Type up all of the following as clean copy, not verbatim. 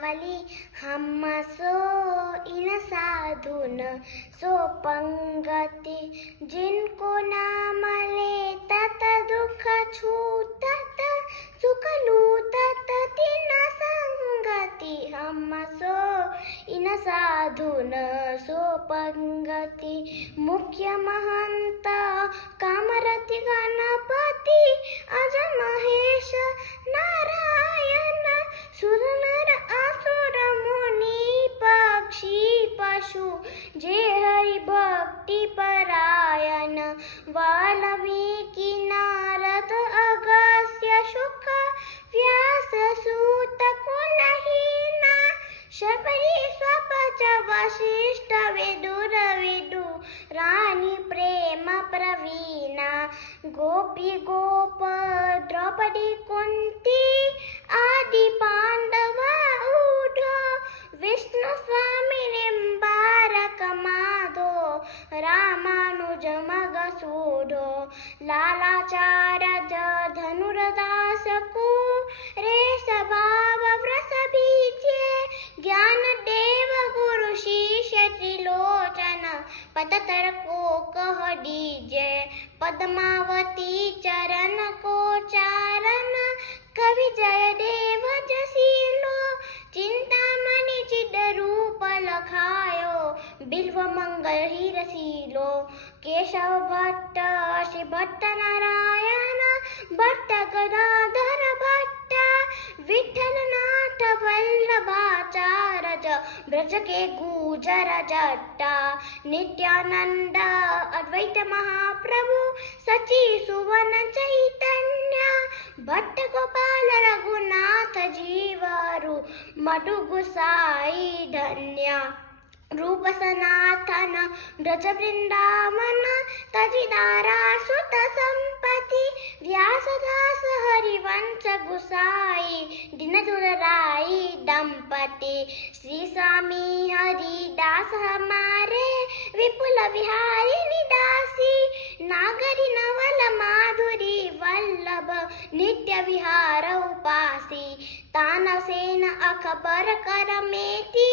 नावली हम सो इन साधुन सो पंगति जिनको नाम ले तत दुख छूटत सुख लूटत तिन संगति हम सो इन साधुन सो पंगति मुख्य महंत कामरति गणपति अज महेश नारायण सुर नर असुर मुनि पक्षी पशु जे हरि भक्ति परायण वाल्मीकि नारद अगस्त्य शुक व्यास सूत कुलहीना शबरी स्वपच वशिष्ठ विदुर विदु रानी प्रेम प्रवीणा गोपी गोप द्रौपदी कुंती आदि पांडव ऊढ विष्णु स्वामी निम्बारक माधो रामानुज मगसूढो लालाचार्य धनुर्दास को रे स्वभाव व्रस बीजे ज्ञान देव गुरु शिष्य त्रिलोचन पदतर को कह दीजे पद्मावती चरण को चारण कवि जय देव जसीलो चिंतामणि चिद रूप लखायो बिल्व मंगल ही रसीलो केशव भट्ट श्री भट्ट नारायण भट्ट गदाधर भट्ट विठल नाथ वल्लभाचार्य ब्रज के गुजर जट्टा नित्यानंद अद्वैत महाप्रभु सची सुवन चैतन्य भट्ट गोपाल रघुनाथ जीवरु मधु गुसाई धन्य रूप सनातन ब्रज वृंदावन तजिदारा सुत संपति व्यासदास हरिवंश गुसाई दिन दुराई दंपति श्री स्वामी हरिदास हमारे विपुल विहारी निदासी नागरी नवल माधुरी वल्लभ नित्य विहार उपासी तानसेन अकबर कर मेती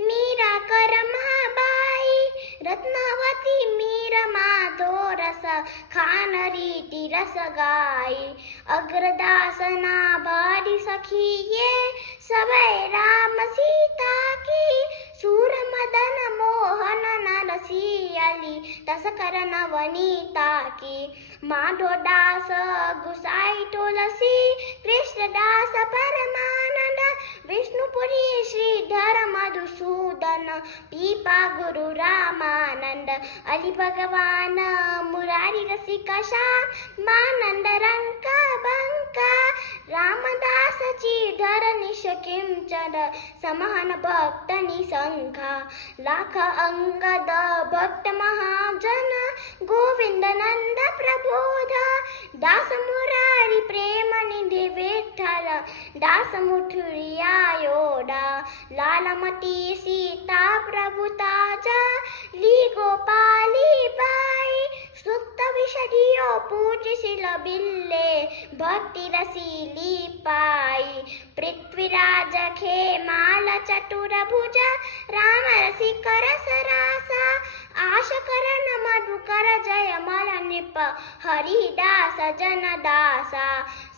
मीरा कर महाबाई रत्नावती मीरा माधो रस खान रीति रस गाई अग्रदासना भारी सखिए सबे राम सीता की सूर मदन मोहन नरसियली तस्कर नवनीता की माधो दास गुसाई तुलसी कृष्णदास परमानंद विष्णुपुरी श्रीधर मधुसूदन पीपा गुरु रामानंद अली भगवान मुरारी रसिका श्याम मानंद रंका बंका रामदास चीधर निश किंचन समहन भक्त निसंखा लाख अंगद भक्त महाजन गोविंद नंद प्रबोध दास मुरारी प्रेम निधि विठ्ठल दास मुठुरिया योडा लालमती सीता प्रभु ताजा ली गोपाली बाई सुक्त विषदियो पूजशील बिल्ले भक्ति रसीली पाई पृथ्वीराज खेमाल चतुर भुज राम रसिक रस रासा आश करन मधुकर जय मल निप हरिदास जन दासा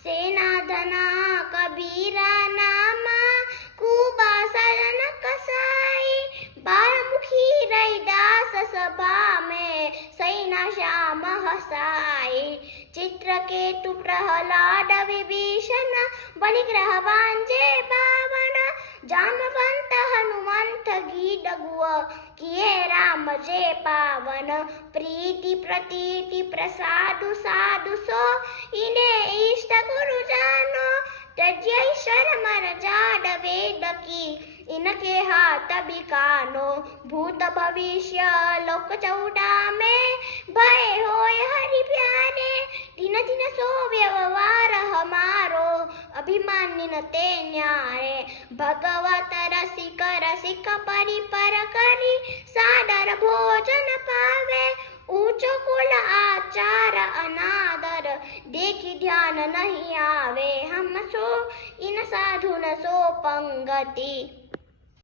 सेना धना कबीरा नामा कुबा सरन कसाई बारमुखी रैदास सभा में सैना श्याम हसाई चित्रकेतु प्रहलाद विभीषण बलिग्रह बांजे बावन जामवंत हनुमंत गीत गुव किए राम जे पावन प्रीति प्रतीति प्रसादु साधु सो इने इष्ट गुरु जानो तज्यैश्वर मर जाड वेद की इनके हाथ बिकानो भूत भविष्य लोक चौड़ा में भय होय हरि प्यारे दिन दिन सो व्यवहार हमारो अभिमानी न ते न्यारे भगवत रसिक रसिक परिपर करी सादर भोजन पावे ऊंचो कुल आचार अनादर देखी ध्यान नहीं आवे हम सो इन साधून सो पंगती।